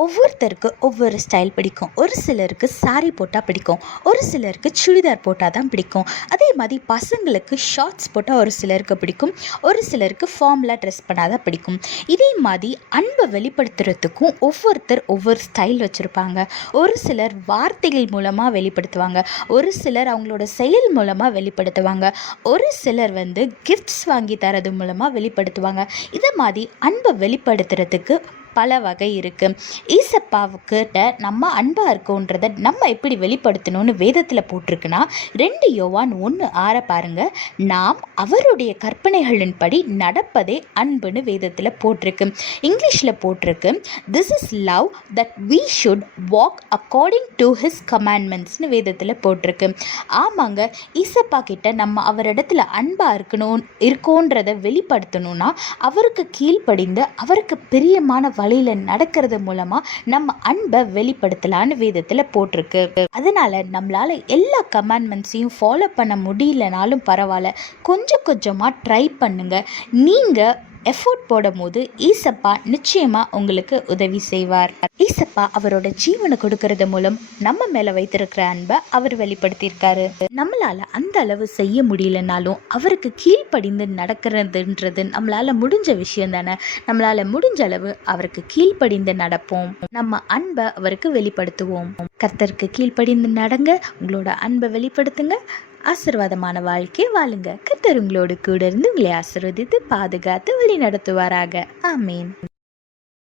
ஒவ்வொருத்தருக்கு ஒவ்வொரு ஸ்டைல் பிடிக்கும். ஒரு சிலருக்கு சாரி போட்டால் பிடிக்கும், ஒரு சிலருக்கு சுடிதார் போட்டால் தான் பிடிக்கும். அதே மாதிரி பசங்களுக்கு ஷார்ட்ஸ் போட்டால் ஒரு சிலருக்கு பிடிக்கும், ஒரு சிலருக்கு ஃபார்மலாக ட்ரெஸ் பண்ணால் தான் பிடிக்கும். இதே மாதிரி அன்பை வெளிப்படுத்துறதுக்கும் ஒவ்வொருத்தர் ஒவ்வொரு ஸ்டைல் வச்சுருப்பாங்க. ஒரு சிலர் வார்த்தைகள் மூலமாக வெளிப்படுத்துவாங்க, ஒரு சிலர் அவங்களோட செயல் மூலமாக வெளிப்படுத்துவாங்க, ஒரு சிலர் கிஃப்ட்ஸ் வாங்கி தரது மூலமாக வெளிப்படுத்துவாங்க. இதை மாதிரி அன்பை வெளிப்படுத்துறதுக்கு பல வகை இருக்குது. ஈசப்பாவுக்கிட்ட நம்ம அன்பாக இருக்கோன்றதை நம்ம எப்படி வெளிப்படுத்தணும்னு வேதத்தில் போட்டிருக்குன்னா 2 யோவான் 1:6 பாருங்கள். நாம் அவருடைய கற்பனைகளின்படி நடப்பதே அன்புன்னு வேதத்தில் போட்டிருக்கு. இங்கிலீஷில் போட்டிருக்கு, this is love that we should walk according to his commandmentsனு வேதத்தில் போட்டிருக்கு. ஆமாங்க, ஈசப்பா கிட்ட நம்ம அவரிடத்துல அன்பாக இருக்கோன்றதை வெளிப்படுத்தணும்னா அவருக்கு கீழ்ப்படிந்து அவருக்கு பிரியமான வழியில் நடக்கிறது மூலமாக நம்ம அன்பை வெளிப்படுத்தலான்னு வேதத்தில் போட்டிருக்கு. அதனால் நம்மளால் எல்லா கமாண்ட்மெண்ட்ஸையும் ஃபாலோ பண்ண முடியலனாலும் பரவாயில்ல, கொஞ்சம் கொஞ்சமாக ட்ரை பண்ணுங்கள். நீங்கள் எஃபோர்ட் போடும் போது ஈசப்பா நிச்சயமாக உங்களுக்கு உதவி செய்வார். ஈசப்பா அவரோட ஜீவனை கொடுக்கறது மூலம் நம்ம மேலே வைத்திருக்கிற அன்பை அவர் வெளிப்படுத்தியிருக்காரு. நம்மளால் அந்த அளவு செய்ய முடியலனாலும் அவருக்கு கீழ்ப்படிந்து நடக்கிறதுன்றது நம்மளால் முடிஞ்ச விஷயம் தானே. நம்மளால் முடிஞ்ச அளவு அவருக்கு கீழ்ப்படிந்து நடப்போம், நம்ம அன்பை அவருக்கு வெளிப்படுத்துவோம். கர்த்தருக்கு கீழ்ப்படிந்து நடங்க, உங்களோட அன்பை வெளிப்படுத்துங்க, ஆசீர்வாதமான வாழ்க்கை வாழுங்க. கர்த்தர் உங்களோடு கூட இருந்து உங்களை ஆசீர்வதித்து பாதுகாத்து வழி நடத்துவாராக. ஆமீன்.